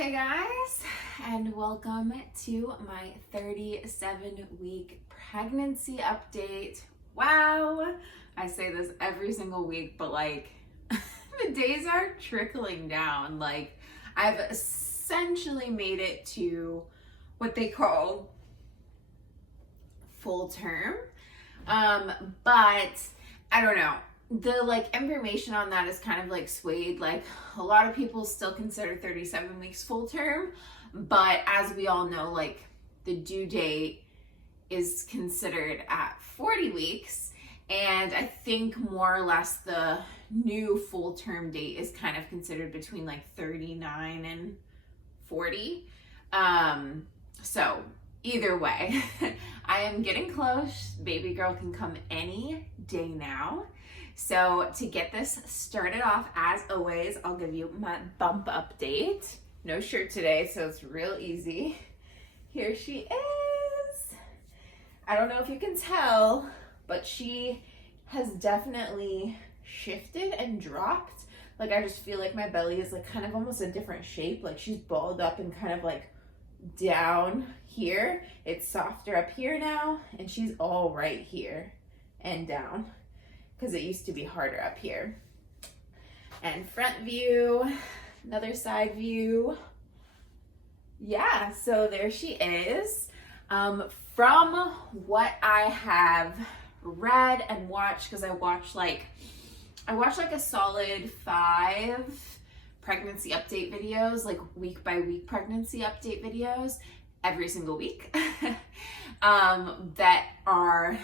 Hey guys, and welcome to my 37-week pregnancy update. Wow, I say this every single week, but the days are trickling down. I've essentially made it to what they call full term, but I don't know. The information on that is kind of swayed. A lot of people still consider 37 weeks full term, but as we all know, the due date is considered at 40 weeks, and I think more or less the new full term date is kind of considered between 39 and 40. So either way, I am getting close. Baby girl can come any day now. So to get this started off, as always, I'll give you my bump update. No shirt today, so it's real easy. Here she is. I don't know if you can tell, but she has definitely shifted and dropped. I just feel like my belly is kind of almost a different shape. She's balled up and kind of down here. It's softer up here now, and she's all right here and down, because it used to be harder up here. And front view, another side view. Yeah, so there she is. From what I have read and watched, because I watch a solid 5 pregnancy update videos, week by week pregnancy update videos every single week. That are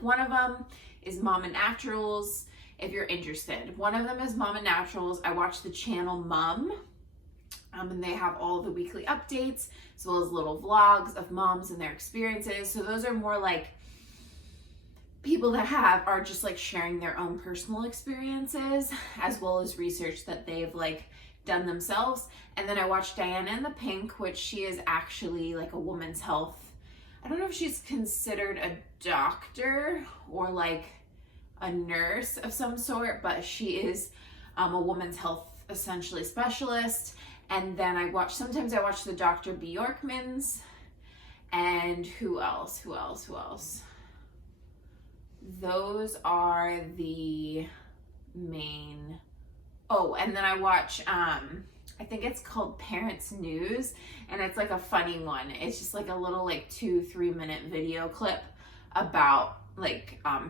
one of them is Mama Naturals, if you're interested. One of them is Mama Naturals. I watch the channel Mum, and they have all the weekly updates, as well as little vlogs of moms and their experiences. So those are more people that are just sharing their own personal experiences, as well as research that they've done themselves. And then I watch Diana in the Pink, which she is actually a woman's health. I don't know if she's considered a doctor or a nurse of some sort, but she is a woman's health essentially specialist. And then sometimes I watch the Dr. Bjorkmans, and who else? Those are the main. Oh, and then I watch, I think it's called Parents News, and it's a funny one. It's just a little 2-3 minute video clip about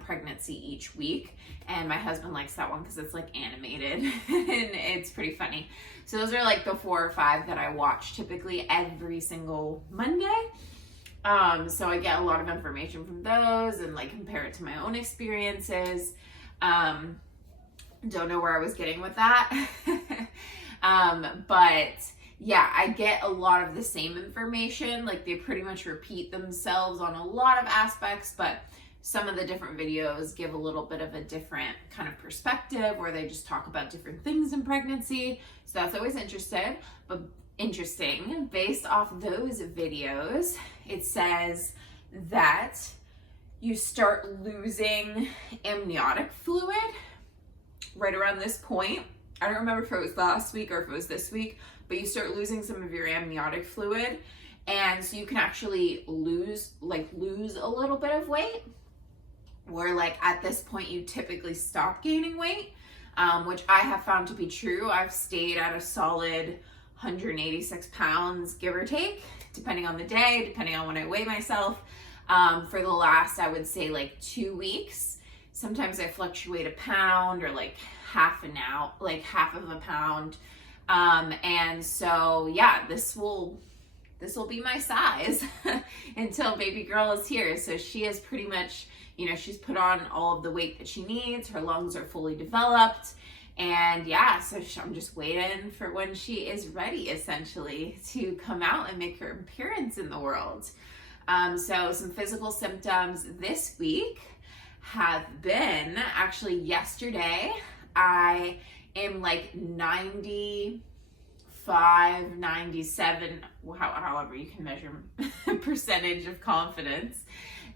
pregnancy each week, and my husband likes that one because it's animated and it's pretty funny. So those are the 4 or 5 that I watch typically every single Monday. So I get a lot of information from those and compare it to my own experiences. Don't know where I was getting with that. But yeah, I get a lot of the same information. They pretty much repeat themselves on a lot of aspects, but some of the different videos give a little bit of a different kind of perspective, where they just talk about different things in pregnancy. So that's always interesting. Based off those videos, it says that you start losing amniotic fluid right around this point. I don't remember if it was last week or if it was this week, but you start losing some of your amniotic fluid, and so you can actually lose a little bit of weight, where at this point you typically stop gaining weight, which I have found to be true. I've stayed at a solid 186 pounds, give or take, depending on the day, depending on when I weigh myself, for the last, I would say 2 weeks. Sometimes I fluctuate a pound or half of a pound. And so yeah, this will be my size until baby girl is here. So she is pretty much, she's put on all of the weight that she needs. Her lungs are fully developed. And yeah, so I'm just waiting for when she is ready, essentially, to come out and make her appearance in the world. So some physical symptoms this week have been, actually yesterday, I am 95, 97, however you can measure percentage of confidence,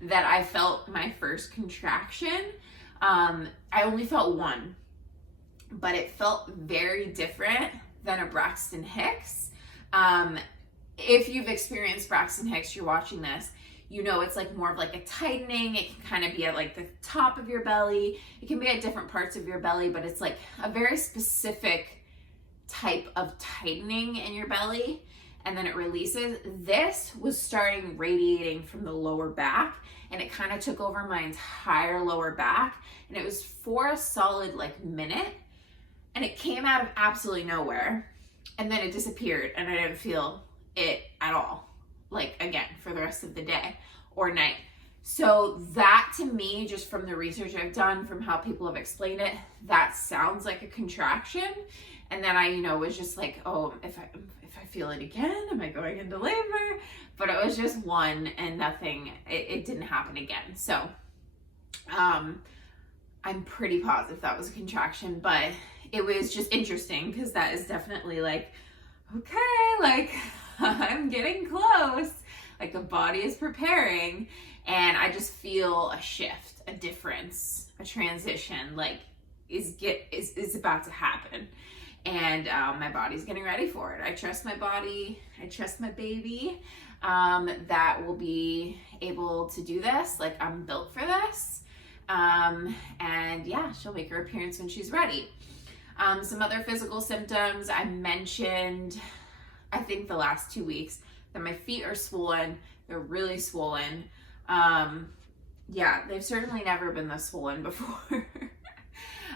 that I felt my first contraction. I only felt one, but it felt very different than a Braxton Hicks. If you've experienced Braxton Hicks, you're watching this, you know it's like more of like a tightening. It can kind of be at like the top of your belly. It can be at different parts of your belly, but it's like a very specific type of tightening in your belly, and then it releases. This was starting radiating from the lower back, and it kind of took over my entire lower back, and it was for a solid like minute, and it came out of absolutely nowhere, and then it disappeared, and I didn't feel it at all, like again, for the rest of the day or night. So that, to me, just from the research I've done, from how people have explained it, that sounds like a contraction. And then I, was just like, oh, if I feel it again, am I going into labor? But it was just one and nothing. It didn't happen again. So I'm pretty positive that was a contraction, but it was just interesting because that is definitely like, okay, like I'm getting close. Like the body is preparing, and I just feel a shift, a difference, a transition, like is about to happen. And my body's getting ready for it. I trust my body. I trust my baby that will be able to do this. Like I'm built for this. And yeah, she'll make her appearance when she's ready. Some other physical symptoms I mentioned, I think the last 2 weeks, that my feet are swollen. They're really swollen. Yeah, they've certainly never been this swollen before.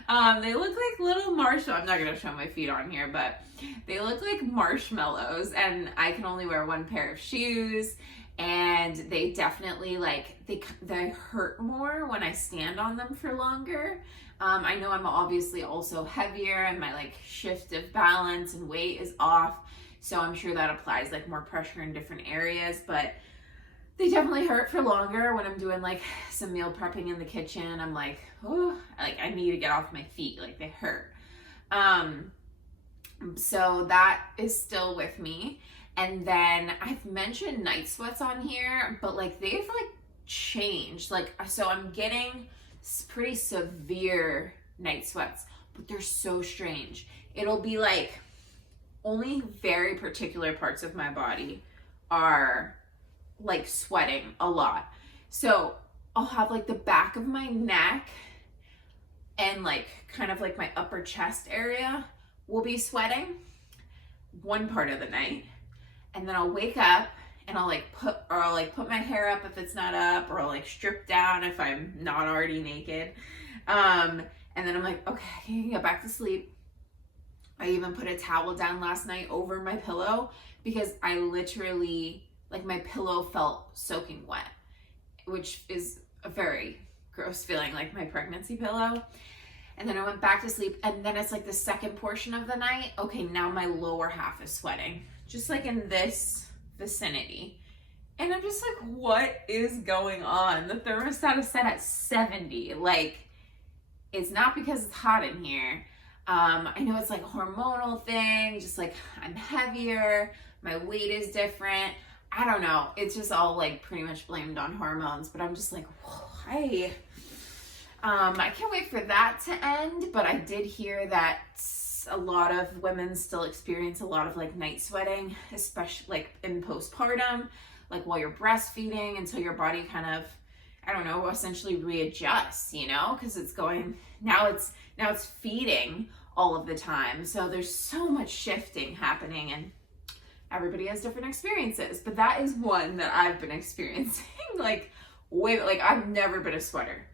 They look like little marshmallows. I'm not going to show my feet on here, but they look like marshmallows, and I can only wear one pair of shoes, and they definitely they hurt more when I stand on them for longer. I know I'm obviously also heavier, and my shift of balance and weight is off, so I'm sure that applies more pressure in different areas, but they definitely hurt for longer. When I'm doing some meal prepping in the kitchen, I'm like, oh, I need to get off my feet. They hurt. So that is still with me. And then I've mentioned night sweats on here, but they've changed. So I'm getting pretty severe night sweats, but they're so strange. It'll be only very particular parts of my body are sweating a lot. So I'll have the back of my neck and kind of my upper chest area will be sweating one part of the night, and then I'll wake up and I'll put my hair up if it's not up, or I'll strip down if I'm not already naked, and then I'm like, okay, I can get back to sleep. I even put a towel down last night over my pillow because I literally my pillow felt soaking wet, which is a very gross feeling, my pregnancy pillow. And then I went back to sleep, and then it's the second portion of the night. Okay, now my lower half is sweating, just in this vicinity. And I'm just what is going on? The thermostat is set at 70. It's not because it's hot in here. I know it's a hormonal thing, just I'm heavier, my weight is different. I don't know. It's just all pretty much blamed on hormones, but I'm just why? I can't wait for that to end, but I did hear that a lot of women still experience a lot of night sweating, especially in postpartum, while you're breastfeeding, until your body kind of, I don't know, essentially readjusts, because it's going, now it's feeding all of the time. So there's so much shifting happening, and everybody has different experiences, but that is one that I've been experiencing I've never been a sweater.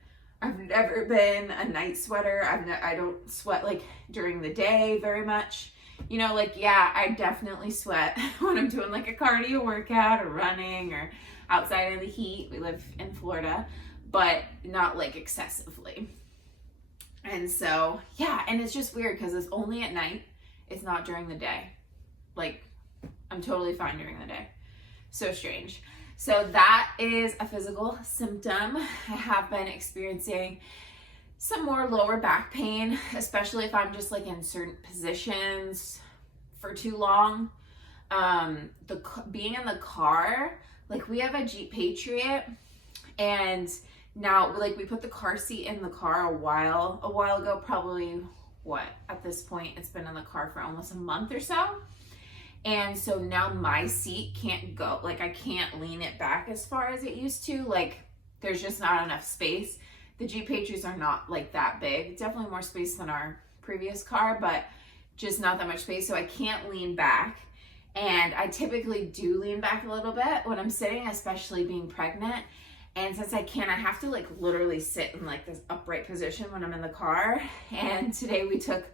I've never been a night sweater. I don't sweat during the day very much. Yeah, I definitely sweat when I'm doing a cardio workout or running or outside in the heat. We live in Florida, but not excessively. And so, yeah, and it's just weird because it's only at night. It's not during the day. I'm totally fine during the day. So strange. So that is a physical symptom. I have been experiencing some more lower back pain, especially if I'm just in certain positions for too long. Being in the car, we have a Jeep Patriot, and now we put the car seat in the car a while ago, probably at this point it's been in the car for almost a month or so. And so now my seat can't go, like I can't lean it back as far as it used to. Like there's just not enough space. The Jeep Patriots are not like that big. Definitely more space than our previous car, but just not that much space. So I can't lean back. And I typically do lean back a little bit when I'm sitting, especially being pregnant. And since I can't, I have to like literally sit in like this upright position when I'm in the car. And today we took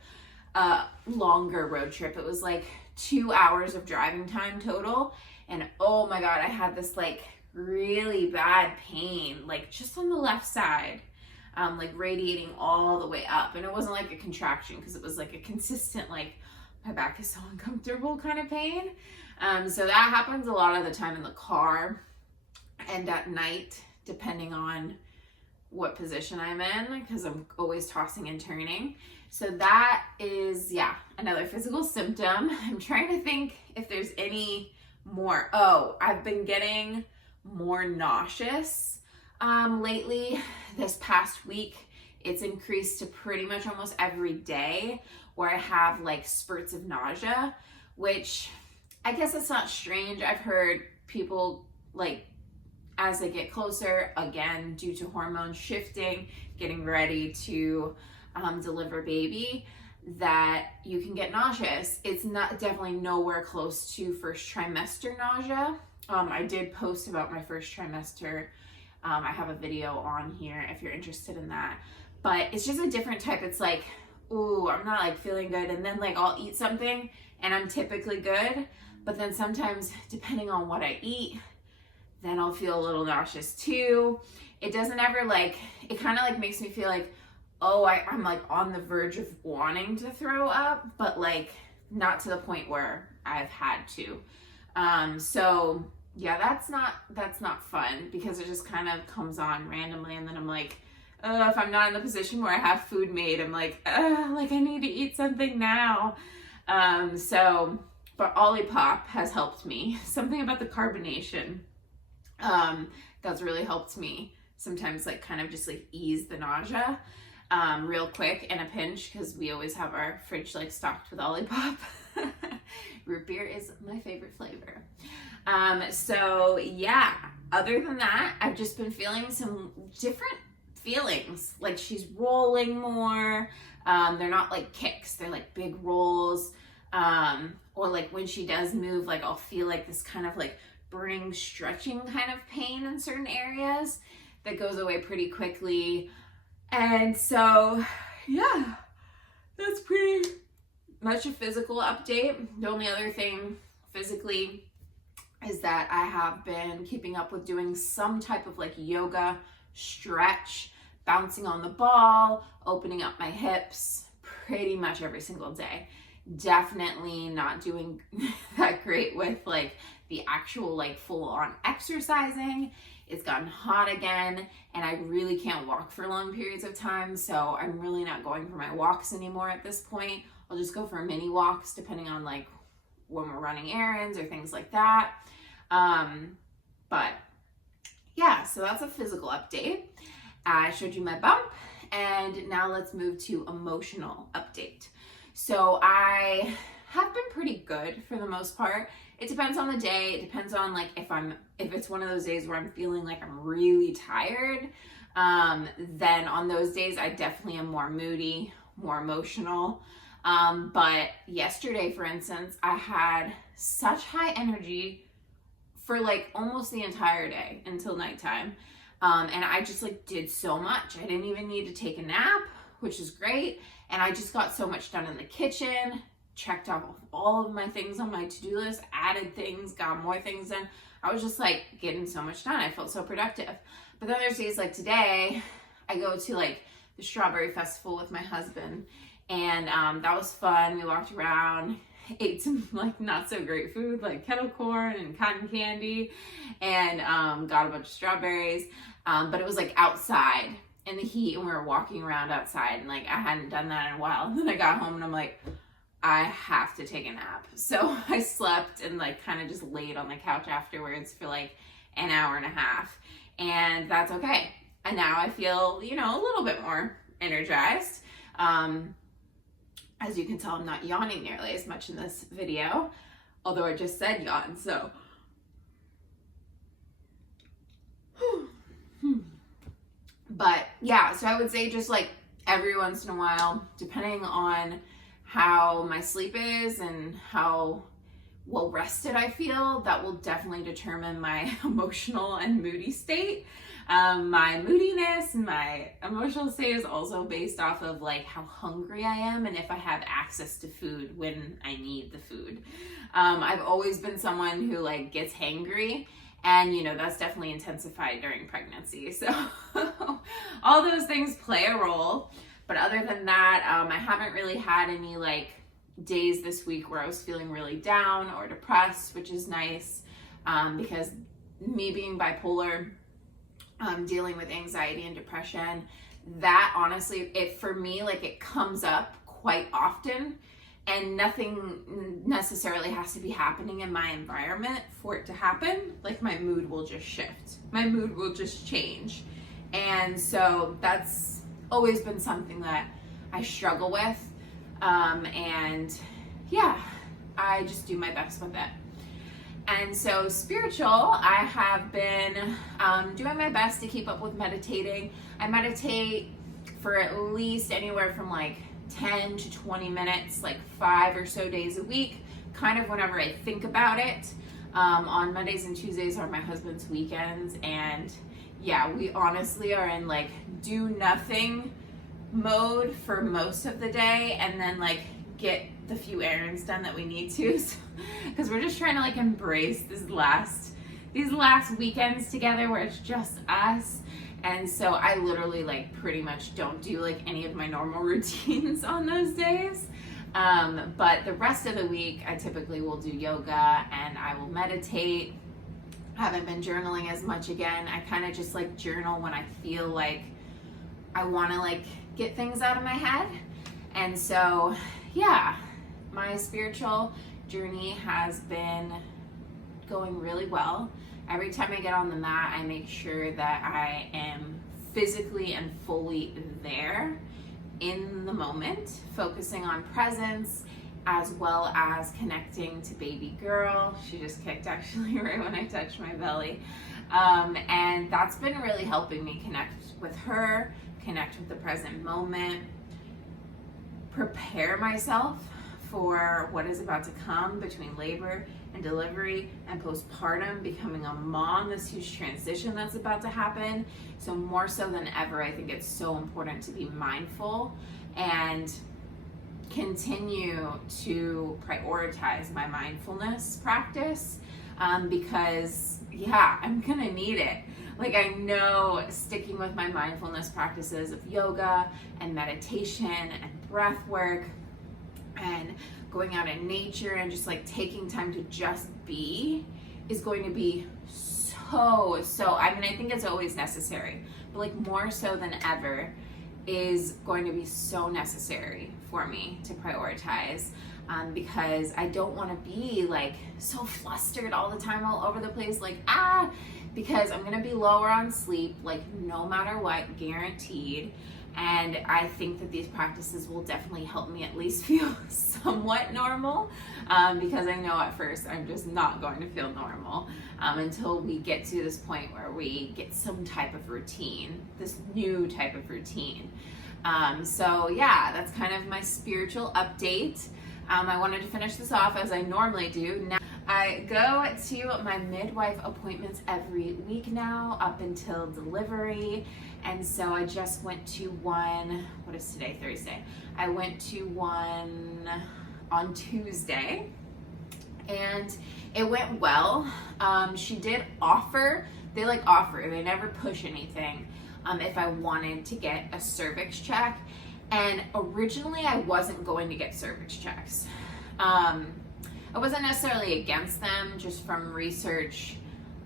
a longer road trip. It was like 2 hours of driving time total. And oh my God, I had this like really bad pain, like just on the left side, like radiating all the way up. And it wasn't like a contraction because it was like a consistent, like my back is so uncomfortable kind of pain. So that happens a lot of the time in the car and at night, depending on what position I'm in, because I'm always tossing and turning. So that is, yeah, another physical symptom. I'm trying to think if there's any more. Oh, I've been getting more nauseous lately. This past week, it's increased to pretty much almost every day where I have like spurts of nausea, which I guess it's not strange. I've heard people like as they get closer, again, due to hormones shifting, getting ready to deliver baby, that you can get nauseous. It's not definitely nowhere close to first trimester nausea. I did post about my first trimester. I have a video on here if you're interested in that. But it's just a different type. It's like, ooh, I'm not like feeling good. And then like I'll eat something and I'm typically good. But then sometimes depending on what I eat, then I'll feel a little nauseous too. It doesn't ever like, it kind of like makes me feel like, oh, I'm like on the verge of wanting to throw up, but like not to the point where I've had to. So yeah, that's not fun because it just kind of comes on randomly. And then I'm like, if I'm not in the position where I have food made, I'm like I need to eat something now. But Olipop has helped me. Something about the carbonation that's really helped me sometimes like kind of just like ease the nausea real quick in a pinch, because we always have our fridge like stocked with Olipop. Root beer is my favorite flavor. So yeah, other than that, I've just been feeling some different feelings. Like she's rolling more. They're not like kicks, they're like big rolls. Or like when she does move, like I'll feel like this kind of like burning, stretching kind of pain in certain areas that goes away pretty quickly. And so, yeah, that's pretty much a physical update. The only other thing physically is that I have been keeping up with doing some type of like yoga stretch, bouncing on the ball, opening up my hips pretty much every single day. Definitely not doing that great with like the actual like full on exercising. It's gotten hot again and I really can't walk for long periods of time. So I'm really not going for my walks anymore at this point. I'll just go for mini walks depending on like when we're running errands or things like that. But yeah, so that's a physical update. I showed you my bump and now let's move to emotional update. So I have been pretty good for the most part. It depends on the day. It depends on like if it's one of those days where I'm feeling like I'm really tired, then on those days I definitely am more moody, more emotional. But yesterday, for instance, I had such high energy for like almost the entire day until nighttime. And I just like did so much. I didn't even need to take a nap, which is great. And I just got so much done in the kitchen, checked off all of my things on my to-do list, added things, got more things done. I was just like getting so much done. I felt so productive. But then there's days like today, I go to like the strawberry festival with my husband, and that was fun. We walked around, ate some like not so great food like kettle corn and cotton candy, and got a bunch of strawberries. But it was like outside in the heat, and we were walking around outside, and like I hadn't done that in a while. And then I got home and I'm like, I have to take a nap. So I slept and like kind of just laid on the couch afterwards for like an hour and a half, and that's okay. And now I feel, you know, a little bit more energized. As you can tell, I'm not yawning nearly as much in this video. although I just said yawn, so. But yeah, so I would say just like every once in a while, depending on how my sleep is and how well rested I feel, that will definitely determine my emotional and moody state. My moodiness and my emotional state is also based off of like how hungry I am and if I have access to food when I need the food. I've always been someone who like gets hangry, and you know, that's definitely intensified during pregnancy. So all those things play a role. But other than that, I haven't really had any like days this week where I was feeling really down or depressed, which is nice, because me being bipolar, dealing with anxiety and depression, that honestly, for me, like it comes up quite often, and nothing necessarily has to be happening in my environment for it to happen. Like my mood will just shift. My mood will just change. And so that's always been something that I struggle with. And yeah, I just do my best with it. And so spiritual, I have been doing my best to keep up with meditating. I meditate for at least anywhere from like 10 to 20 minutes, like 5 or so days a week, kind of whenever I think about it. On Mondays and Tuesdays are my husband's weekends, and yeah, we honestly are in like do nothing mode for most of the day, and then like get the few errands done that we need to, because we're just trying to like embrace these last weekends together where it's just us. And so I literally like pretty much don't do like any of my normal routines on those days. But the rest of the week, I typically will do yoga and I will meditate. I haven't been journaling as much again. I kind of just like journal when I feel like I want to like get things out of my head. And so, yeah, my spiritual journey has been going really well. Every time I get on the mat, I make sure that I am physically and fully there in the moment, focusing on presence as well as connecting to baby girl. She just kicked actually right when I touched my belly. And that's been really helping me connect with her, connect with the present moment, prepare myself for what is about to come between labor and delivery and postpartum, becoming a mom, this huge transition that's about to happen. So more so than ever, I think it's so important to be mindful and continue to prioritize my mindfulness practice, because yeah, I'm gonna need it. Like I know sticking with my mindfulness practices of yoga and meditation and breath work and going out in nature and just like taking time to just be is going to be so, I mean, I think it's always necessary, but like more so than ever is going to be so necessary for me to prioritize, because I don't want to be like so flustered all the time, all over the place, like because I'm going to be lower on sleep, like no matter what, guaranteed. And I think that these practices will definitely help me at least feel somewhat normal, because I know at first I'm just not going to feel normal until we get to this point where we get some type of routine, this new type of routine. So yeah, that's kind of my spiritual update. I wanted to finish this off as I normally do. Now I go to my midwife appointments every week now up until delivery. And so I just went to one, what is today, Thursday? I went to one on Tuesday and it went well. She did offer, they never push anything, if I wanted to get a cervix check. And originally I wasn't going to get cervix checks. I wasn't necessarily against them, just from research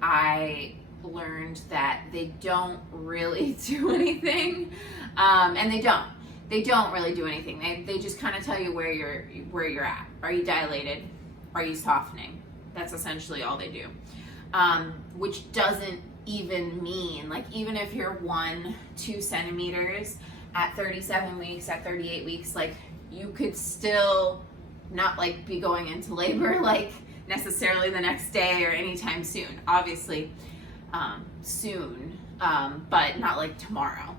I learned that they don't really do anything, and they don't really do anything. They just kind of tell you where you're at. Are you dilated? Are you softening? That's essentially all they do, which doesn't even mean, like, even if you're 1-2 centimeters at 37 weeks, at 38 weeks, like you could still not like be going into labor like necessarily the next day or anytime soon. Obviously, soon, but not like tomorrow.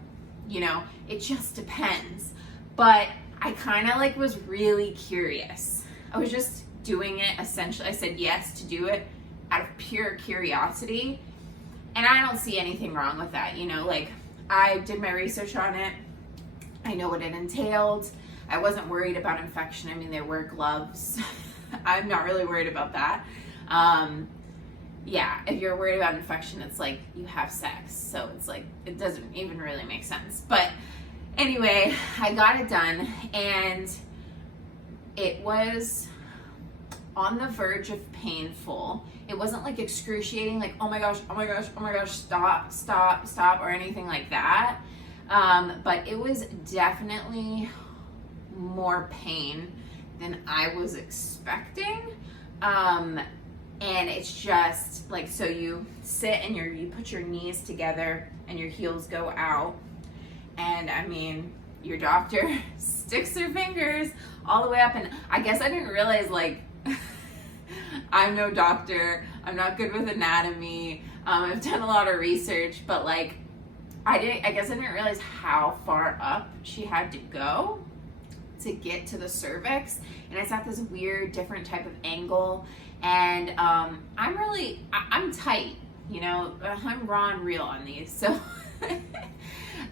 You know, it just depends. But I kind of like was really curious. I was just doing it essentially. I said yes to do it out of pure curiosity. And I don't see anything wrong with that. You know, like I did my research on it. I know what it entailed. I wasn't worried about infection. I mean, there were gloves. I'm not really worried about that. Yeah, if you're worried about infection, it's like you have sex. So it's like, it doesn't even really make sense. But anyway, I got it done, and it was on the verge of painful. It wasn't like excruciating, like, oh my gosh, oh my gosh, oh my gosh, stop, stop, stop, or anything like that. But it was definitely more pain than I was expecting. And it's just like, so you sit and you put your knees together and your heels go out. And I mean, your doctor sticks her fingers all the way up. And I guess I didn't realize, like, I'm no doctor. I'm not good with anatomy. I've done a lot of research, but like, I guess I didn't realize how far up she had to go to get to the cervix. And it's at this weird, different type of angle. And I'm tight, you know, I'm raw and real on these. So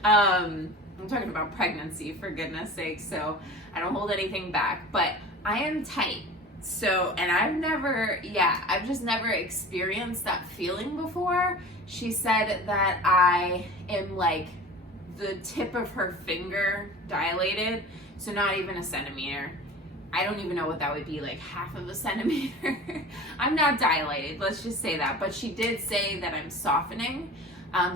I'm talking about pregnancy, for goodness sake. So I don't hold anything back, but I am tight. So, and I've just never experienced that feeling before. She said that I am like the tip of her finger dilated. So not even a centimeter. I don't even know what that would be, like half of a centimeter. I'm not dilated, let's just say that. But she did say that I'm softening,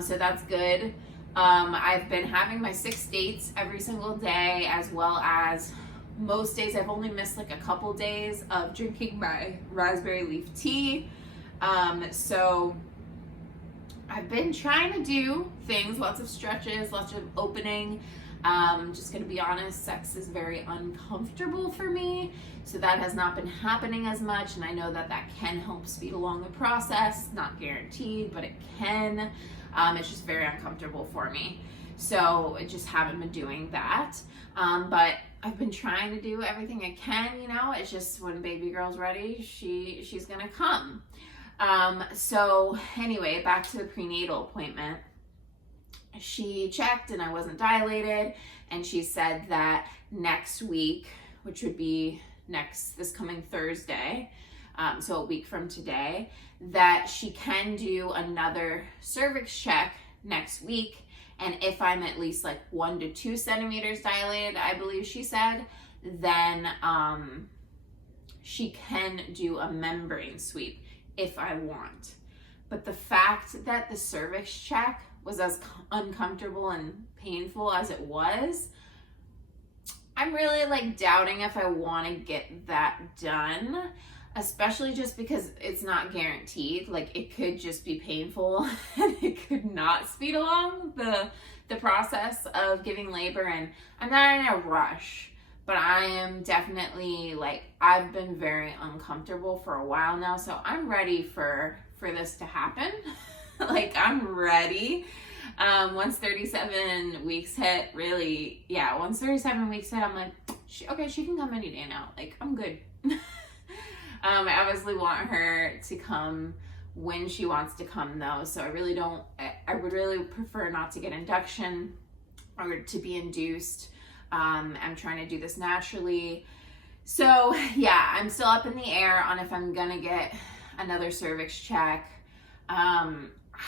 so that's good. I've been having my 6 dates every single day, as well as most days. I've only missed like a couple days of drinking my raspberry leaf tea. So I've been trying to do things, lots of stretches, lots of opening. Just gonna be honest, sex is very uncomfortable for me, so that has not been happening as much, and I know that that can help speed along the process. Not guaranteed, but it can. It's just very uncomfortable for me, so I just haven't been doing that. But I've been trying to do everything I can, you know. It's just when baby girl's ready, she's gonna come. So anyway, back to the prenatal appointment. She checked and I wasn't dilated, and she said that next week, which would be this coming Thursday, so a week from today, that she can do another cervix check next week. And if I'm at least like 1 to 2 centimeters dilated, I believe she said, then she can do a membrane sweep if I want. But the fact that the cervix check was as uncomfortable and painful as it was, I'm really like doubting if I want to get that done, especially just because it's not guaranteed. Like, it could just be painful and it could not speed along the process of giving labor. And I'm not in a rush, but I am definitely, like, I've been very uncomfortable for a while now, so I'm ready for this to happen. Like, I'm ready. Once 37 weeks hit, once 37 weeks hit, I'm like, okay, she can come any day now. Like, I'm good. I obviously want her to come when she wants to come, though. So I would really prefer not to get induction or to be induced. I'm trying to do this naturally. So yeah, I'm still up in the air on if I'm gonna get another cervix check.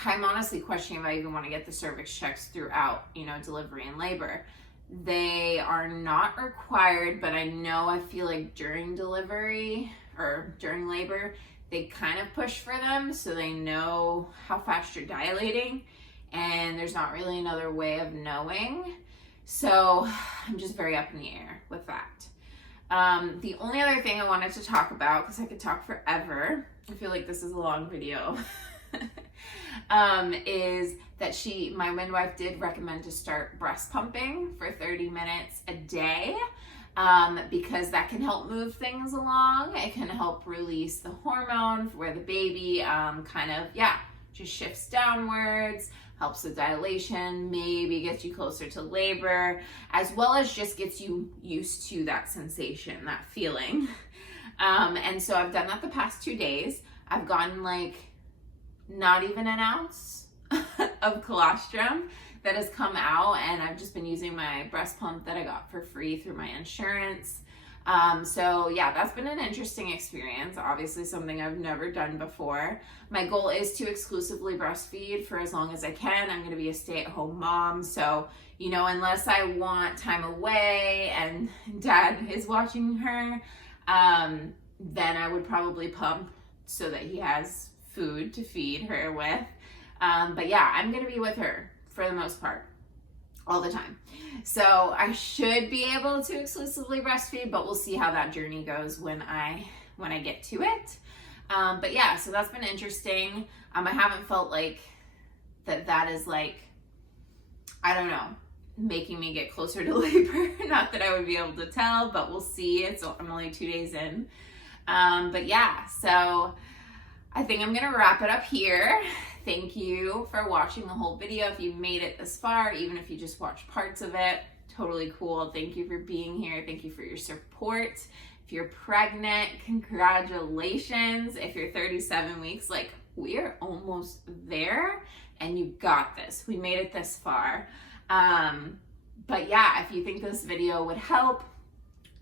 I'm honestly questioning if I even want to get the cervix checks throughout, you know, delivery and labor. They are not required, but I feel like during delivery or during labor, they kind of push for them so they know how fast you're dilating, and there's not really another way of knowing. So I'm just very up in the air with that. The only other thing I wanted to talk about, because I could talk forever, I feel like this is a long video, is that my midwife did recommend to start breast pumping for 30 minutes a day. because that can help move things along. It can help release the hormone where the baby kind of, just shifts downwards, helps with dilation, maybe gets you closer to labor, as well as just gets you used to that sensation, that feeling. And so I've done that the past 2 days. I've gotten like not even an ounce of colostrum that has come out, and I've just been using my breast pump that I got for free through my insurance. So yeah, that's been an interesting experience. Obviously something I've never done before. My goal is to exclusively breastfeed for as long as I can. I'm going to be a stay-at-home mom. So, you know, unless I want time away and dad is watching her, then I would probably pump so that he has food to feed her with. But yeah, I'm going to be with her for the most part, all the time. So I should be able to exclusively breastfeed, but we'll see how that journey goes when I get to it. But yeah, so that's been interesting. I haven't felt like that is like, I don't know, making me get closer to labor. Not that I would be able to tell, but we'll see. I'm only 2 days in. But yeah, so I think I'm gonna wrap it up here. Thank you for watching the whole video. If you made it this far, even if you just watched parts of it, totally cool. Thank you for being here. Thank you for your support. If you're pregnant, congratulations. If you're 37 weeks, like, we are almost there and you got this. We made it this far. But yeah, if you think this video would help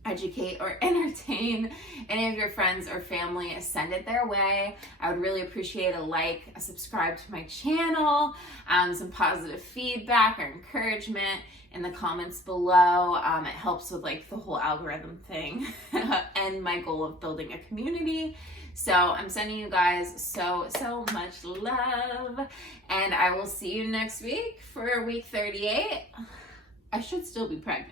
educate or entertain any of your friends or family, send it their way. I would really appreciate a like, a subscribe to my channel, some positive feedback or encouragement in the comments below. It helps with like the whole algorithm thing and my goal of building a community. So I'm sending you guys so much love, and I will see you next week for week 38. I should still be pregnant.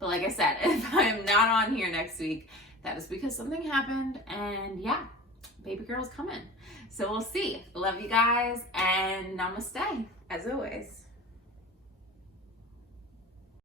But like I said, if I'm not on here next week, that is because something happened, and yeah, baby girl's coming. So we'll see. Love you guys, and namaste, as always.